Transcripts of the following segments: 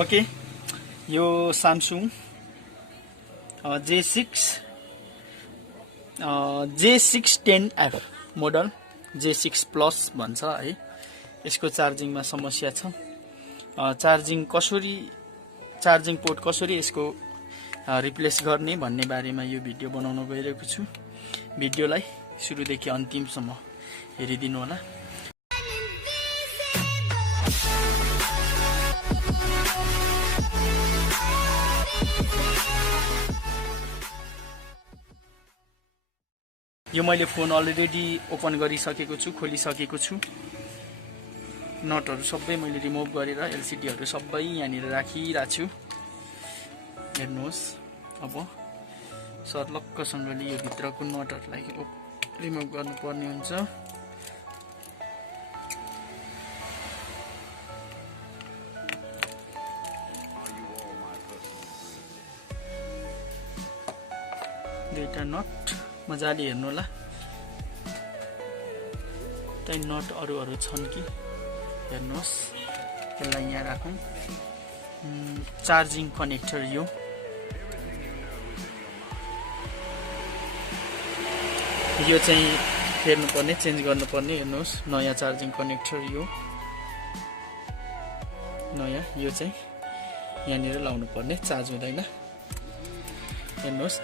Okay यो Samsung J610f model J6plus भन्छ है। यसको चार्जिङमा समस्या छ। चार्जिङ पोर्ट कसरी यसको रिप्लेस गर्ने भन्ने बारेमा यो भिडियो बनाउन गइरहेको छु। भिडियोलाई सुरुदेखि अन्तिमसम्म हेरिदिनु होला। यो मैले फोन अलरेडी ओपन गरिसकेको छु, खोलिसकेको छु। नटहरु सबै मैले रिमुभ गरेर एलसीडीहरु सबै यहाँनिर राखिरहेको छु। हेर्नुहोस्, अब सर्लक्कसँगले यो भित्रको नटहरुलाई रिमुभ गर्नुपर्ने हुन्छ। दुईटा नट मजाले हेर्नु होला। त्यही नट अरु छन् कि हेर्नुहोस्। यसलाई यहाँ राखौं। चार्जिङ कनेक्टर यो चाहिँ हेर्नुपर्ने, चेन्ज गर्नुपर्ने। हेर्नुहोस्, नयाँ चार्जिङ कनेक्टर यो नयाँ, यो चाहिँ यहाँनिर लाउनु पर्ने, चार्ज हुँदैन। हेर्नुहोस्।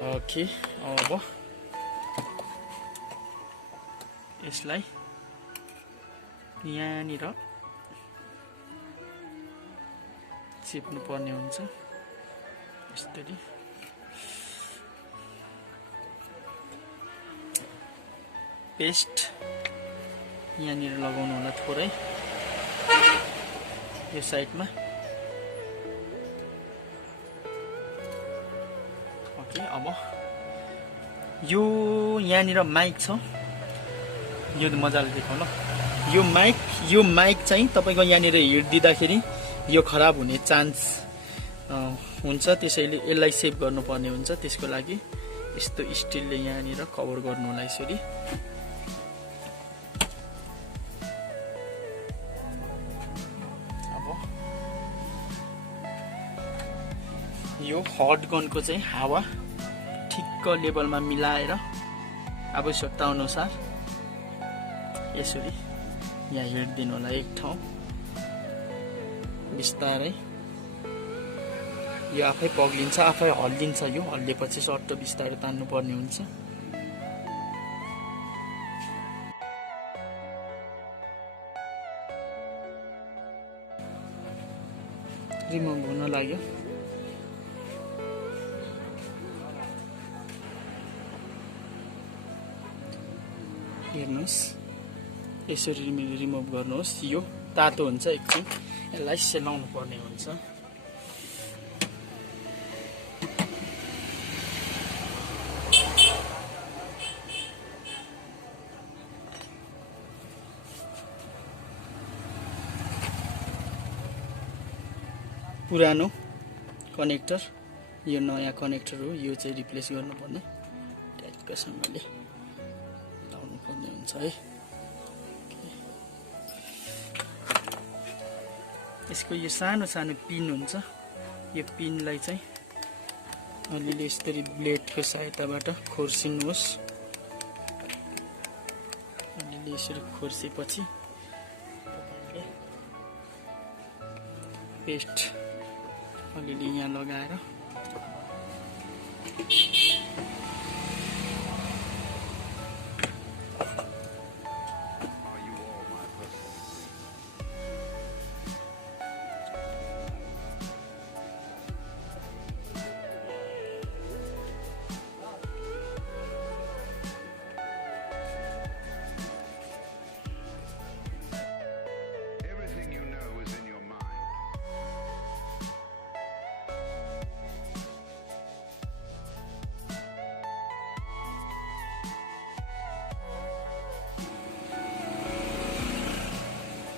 ओके, अब यसलाई यहाँनिर चिप्नु पर्ने हुन्छ। यसरी पेस्ट यहाँनिर लगाउनु होला थोरै यो साइडमा। ओके, अब यो यहाँनिर माइक छ, यो मजाले देखाउँ ल। यो माइक चाहिँ तपाईको यहाँनिर हिट दिँदाखेरि यो खराब हुने चान्स हुन्छ। त्यसैले यसलाई सेभ गर्नुपर्ने हुन्छ। त्यसको लागि यस्तो स्टिलले यहाँनिर कभर गर्नु होला यसरी। अब यो हट गनको चाहिँ हावा ठिक्क लेभलमा मिलाएर आवश्यकता अनुसार यसरी यहाँ हिट दिनु होला एक ठाउँ। बिस्तारै यो आफै पग्लिन्छ, आफै हल्लिन्छ। यो हल्लिएपछि सट्ट बिस्तारै तान्नु पर्ने हुन्छ। रिमुभ हुन लाग्यो। हेर्नुहोस्, यसरी रिमुभ गर्नुहोस्। यो तातो हुन्छ, एकछिन यसलाई सेलाउनु पर्ने हुन्छ। पुरानो कनेक्टर, यो नयाँ कनेक्टर हो। यो चाहिँ रिप्लेस गर्नुपर्ने, ट्याक्कसँगले लाउनु पर्ने हुन्छ है। यसको यो सानो सानो पिन हुन्छ। यो पिनलाई चाहिँ अलिअलि यसरी ब्लेडको सहायताबाट खोर्सिनुहोस्। अलिअलि यसरी खोर्सेपछि तपाईले पेस्ट अलिअलि यहाँ लगाएर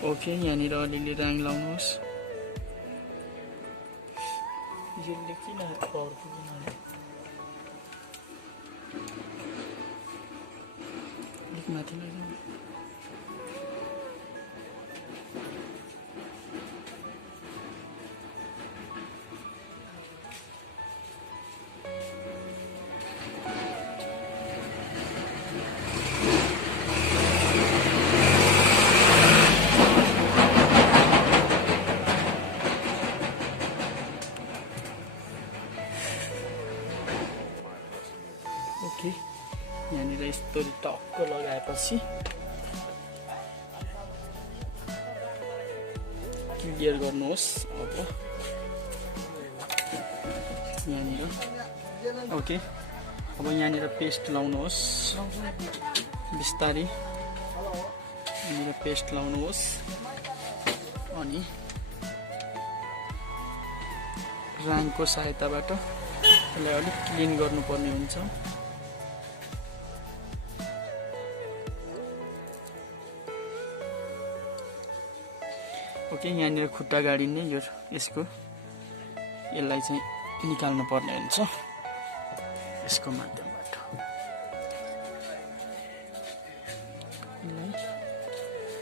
ओके, यहाँनिर अलिअलि रङ लाउनुहोस्। यसले किन पावर पुग्दैन? अलिक माथि लैजाउँ। यस्तो टक्क लगाएपछि क्लियर गर्नुहोस्। अब यहाँनिर ओके, अब यहाँनिर पेस्ट लाउनुहोस् बिस्तारै, यहाँनिर पेस्ट लाउनुहोस् अनि रङको सहायताबाट यसलाई अलिक क्लिन गर्नुपर्ने हुन्छ। ओके, यहाँनिर खुट्टा गाडिने यो यसलाई चाहिँ निकाल्नु पर्ने हुन्छ यसको माध्यमबाट।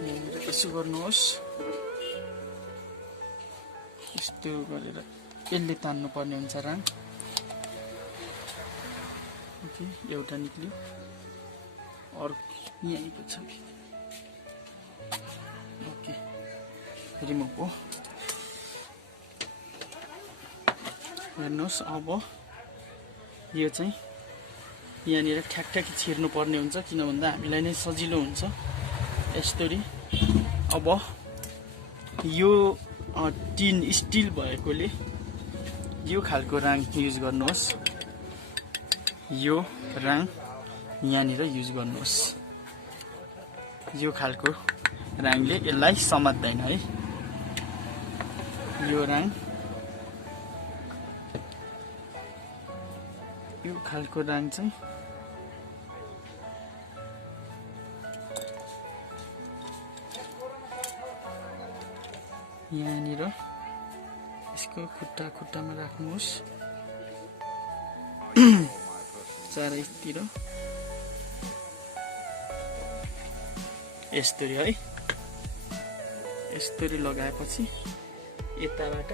यहाँनिर यसो गर्नुहोस्, यस्तो गरेर यसले तान्नु पर्ने हुन्छ रङ। ओके, एउटा निक्ल्यो, अर्को यहीँको छ। ओके, रिमुभ हो। हेर्नुहोस्, अब यो चाहिँ यहाँनिर ठ्याक छिर्नु पर्ने हुन्छ, किन भन्दा हामीलाई नै सजिलो हुन्छ यस्तरी। अब यो टिन स्टिल भएकोले यो खालको रङ युज गर्नुहोस्, यो रङ यहाँनिर युज गर्नुहोस्। यो खालको रङले यसलाई समात्दैन है। यो रङ यो खालको रङ चाहिँ यहाँनिर यसको खुट्टामा राख्नुहोस् चारैतिर यस्तरी है। यस्तरी लगाएपछि यताबाट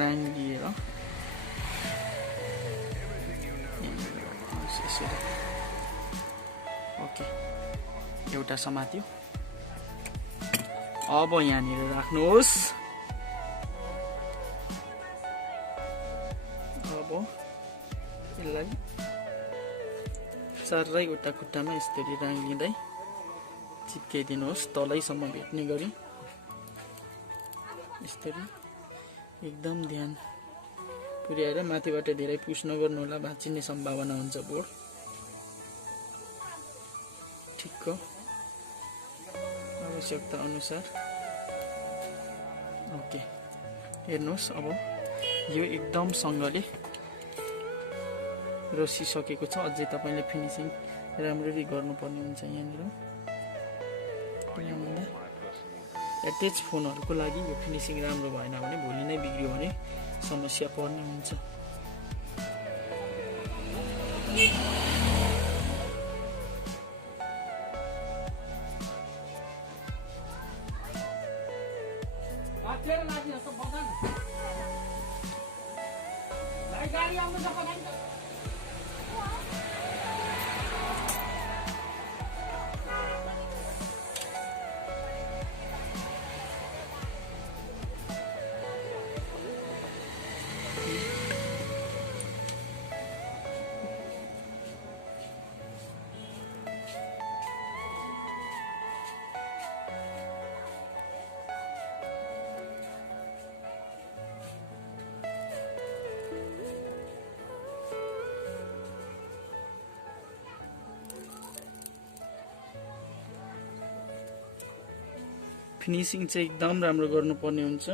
रङ लिएर ओके, एउटा समात्यो। अब यहाँनिर राख्नुहोस्। अब यसलाई चारैवटा खुट्टामा यसरी रङ लिँदै चिप्काइदिनुहोस् तलैसम्म भेट्ने गरी। यसरी एकदम ध्यान पुर्याएर माथिबाट धेरै पुस नगर्नु होला, भाँचिने सम्भावना हुन्छ बोर्ड। ठिक्क आवश्यकता अनुसार। ओके, हेर्नुहोस्, अब यो एकदम सँगले रसिसकेको छ। अझै तपाईले फिनिसिङ राम्ररी गर्नुपर्ने हुन्छ। यहाँनिर एटेच फोनहरूको लागि यो फिनिसिङ राम्रो भएन भने, भोलि नै बिग्रियो भने समस्या पर्ने हुन्छ। फिनिसिङ चाहिँ एकदम राम्रो गर्नुपर्ने हुन्छ।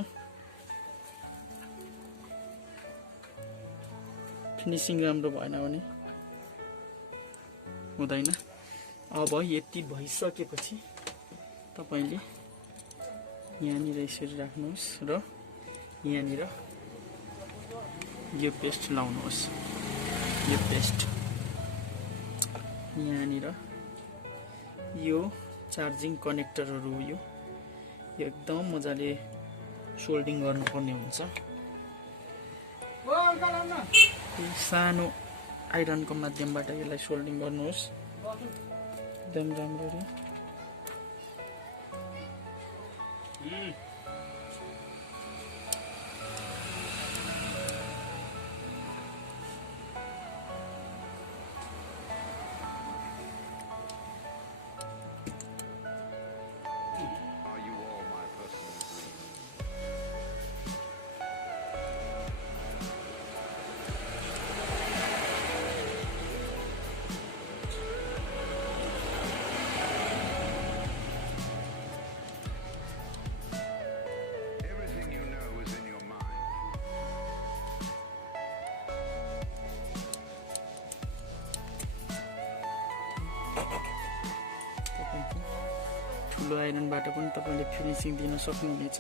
फिनिसिङ राम्रो भएन भने हुँदैन। अब यति भइसकेपछि तपाईले यहाँनिर यसरी राख्नुहोस् र यहाँनिर यो पेस्ट लाउनुहोस्। यो पेस्ट यहाँनिर यो चार्जिङ कनेक्टरहरू यो एकदम मजाले सोल्डिङ गर्नुपर्ने हुन्छ। सानो आइरनको माध्यमबाट यसलाई सोल्डिङ गर्नुहोस् एकदम राम्ररी। ठुलो आइरनबाट पनि तपाईले फिनिसिङ दिन सक्नुहुनेछ।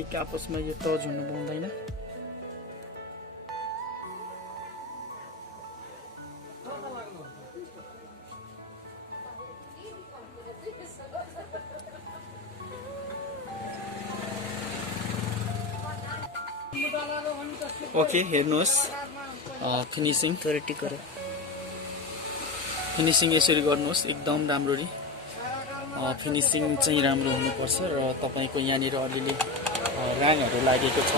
एक आपसमा यो टच हुनु पाउँदैन। ओके हेर्नुहोस् फिनिसिङ फिनिसिङ यसरी गर्नुहोस् एकदम राम्ररी। फिनिसिङ चाहिँ राम्रो हुनुपर्छ र तपाईको यहाँनिर अलिअलि राङहरू लागेको छ,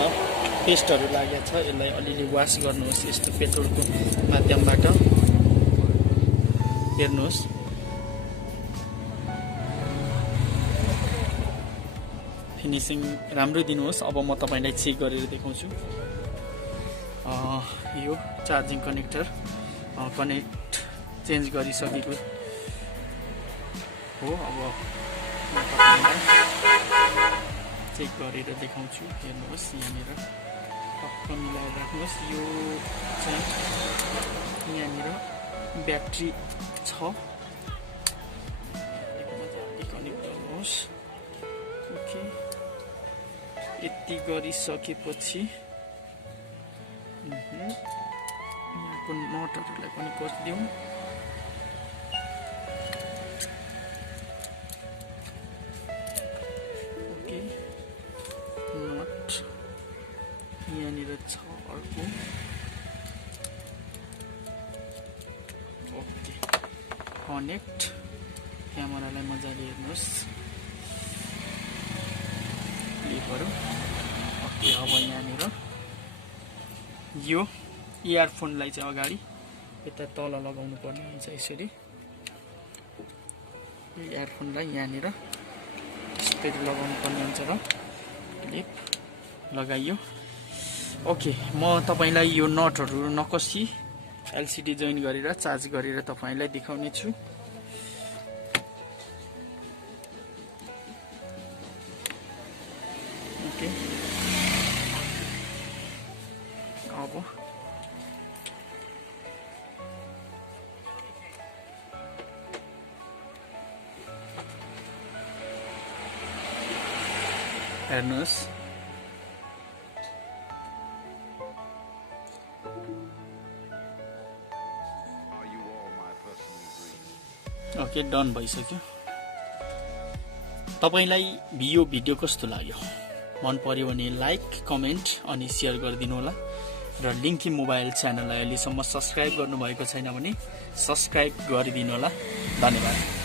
पेस्टहरू लागेको छ, यसलाई अलिअलि वास गर्नुहोस् यस्तो पेट्रोलको माध्यमबाट। हेर्नुहोस् फिनिसिङ राम्रो दिनुहोस्। अब म तपाईलाई चेक गरेर देखाउँछु। यो चार्जिङ कनेक्टर कनेक्ट चेन्ज गरिसकेको हो। अब म तपाईलाई चेक गरेर देखाउँछु। हेर्नुहोस् यहाँनिर टक्क मिलाएर राख्नुहोस्। यो चाहिँ यहाँनिर ब्याट्री छ, कनेक्ट गर्नुहोस्। ओके यति गरिसकेपछि यहाँको नटहरूलाई पनि कसिदिउँ। ओके नट यहाँनिर छ अर्को। ओके कनेक्ट क्यामेरालाई मजाले हेर्नुहोस् क्लिपहरू। ओके अब यहाँनिर यो इयरफोनलाई चाहिँ अगाडि यता तल लगाउनु पर्ने हुन्छ। यसरी इयरफोनलाई यहाँनिर यसरी लगाउनु पर्ने हुन्छ र क्लिप लगाइयो। ओके म तपाईलाई यो नटहरू नकसी एलसिडी जोइन गरेर चार्ज गरेर तपाईलाई देखाउने छु। ओके अब हेर्नुहोस् ओके डन भइसक्यो। तपाईलाई यो भिडियो कस्तो लाग्यो? मन पर्यो भने लाइक कमेन्ट अनि शेयर गरिदिनु होला र लिङ्किम मोबाइल च्यानललाई अहिलेसम्म सब्स्क्राइब गर्नुभएको छैन भने सब्स्क्राइब गरिदिनु होला। धन्यवाद।